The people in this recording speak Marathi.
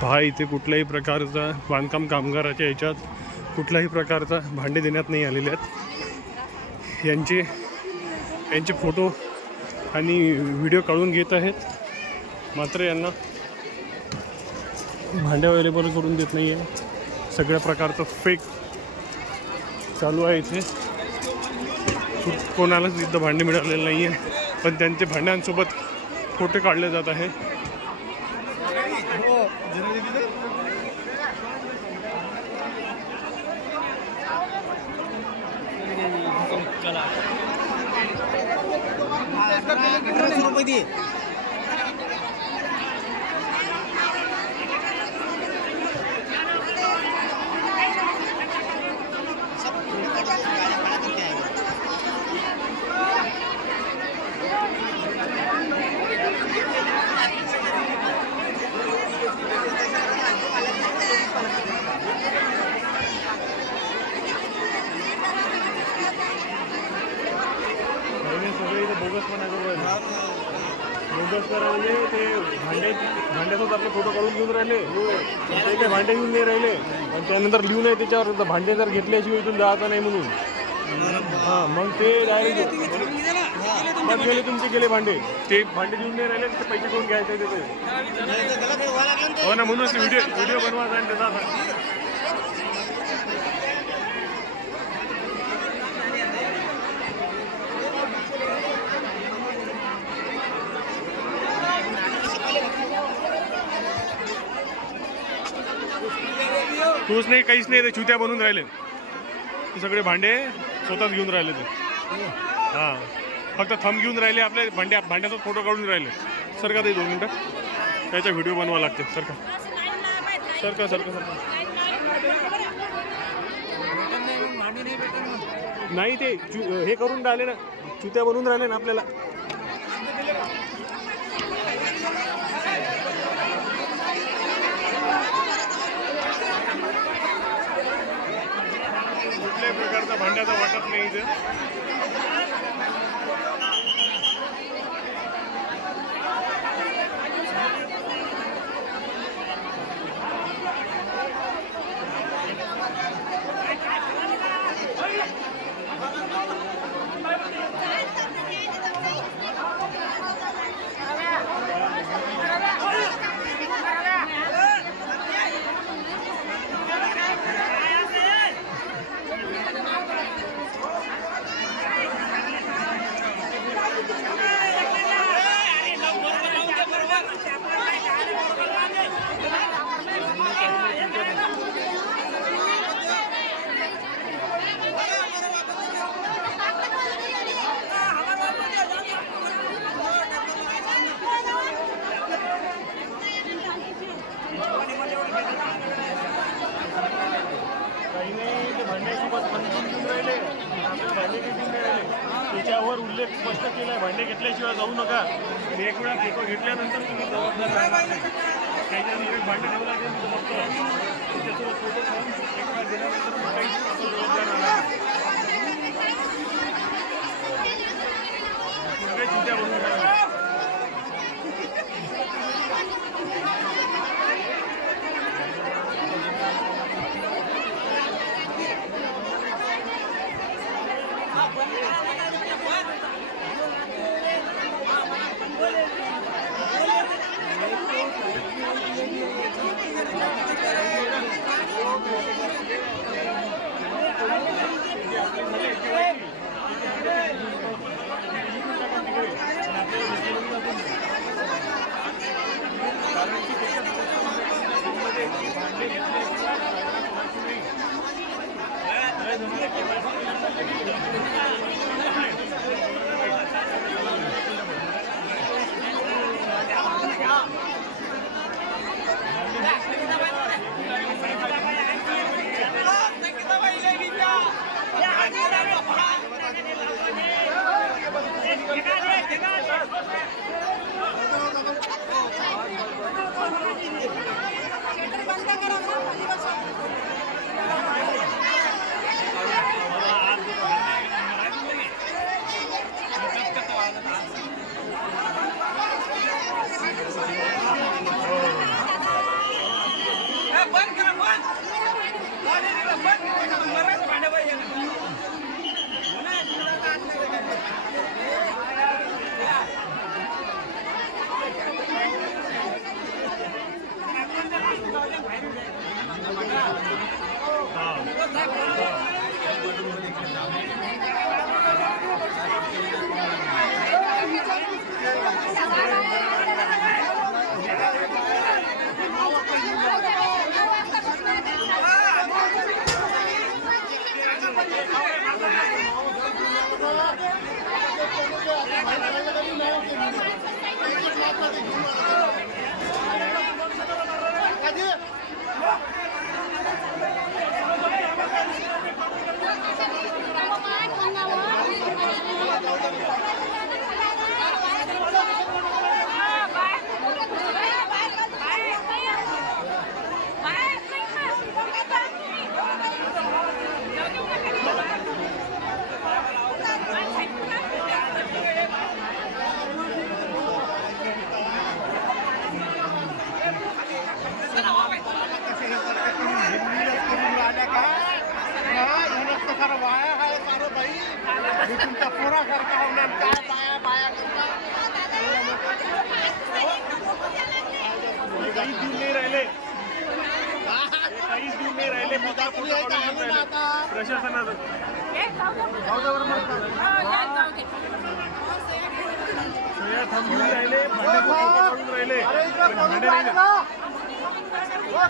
पहा इथे कुठल्याही प्रकारचा बांधकाम कामगाराच्या याच्यात कुठल्याही प्रकारचा भांडे देण्यात नाही आलेले आहेत। यांचे फोटो आणि व्हिडिओ काढून घेत आहेत, मात्र यांना भांडे अवेलेबल करून देत नाही आहे। सगळ्या प्रकारचं फेक चालू आहे इथे। कोणालाच इथं भांडे मिळालेले नाही आहे, पण त्यांचे भांड्यांसोबत फोटो काढले जात आहे। बोगस करायले ते भांड्यासोबत आपले फोटो काढून घेऊन राहिले, ते भांडे घेऊन नाही राहिले आणि त्यानंतर लिहून आहे त्याच्यावर भांडे जर घेतल्याशिवाय इथून जायचं नाही म्हणून। हां, मग ते डायरेक्ट गेले तुमचे गेले भांडे, ते भांडे घेऊन नाही राहिले, ते पैसे घेऊन घ्यायचे त्याचे। हो ना, म्हणूनच व्हिडिओ बनवायचा आणि त्याचा तूच नाही, काहीच नाही, ते चुत्या बनवून राहिले ते सगळे भांडे स्वतःच घेऊन राहिले ते। हां, फक्त थंब घेऊन राहिले, आपले भांड्याचा फोटो काढून राहिले। सर का ते 2 मिनटं त्याचा व्हिडिओ बनवा लागते। सर का नाही, ते हे करून राहिले ना, चुत्या बनवून राहिले ना आपल्याला। कुठल्याही प्रकारचा भांड्याचा वाटत नाही इथे। त्याच्यावर उल्लेख स्पष्ट केला आहे, भांडे घेतल्याशिवाय जाऊ नका। एक वेळा घेतल्यानंतर तुम्ही जबाबदार राहणार नाही। त्याच्यानंतर भांडे ठेवू लागेल फक्त त्याच्यासोबत फोटो काढून एक वेळा दिल्यानंतर काही आपण जबाबदार राहणार नाही। काही चिंता बनवून राहणार। बंद करा तुमचा पुरा करता होणार काय बाया बाया काहीच देऊन नाही राहिले काहीच देऊन नाही राहिले प्रशासनाचं सगळ्या थांबून राहिले भांडे राहिले भांडे राहिले हो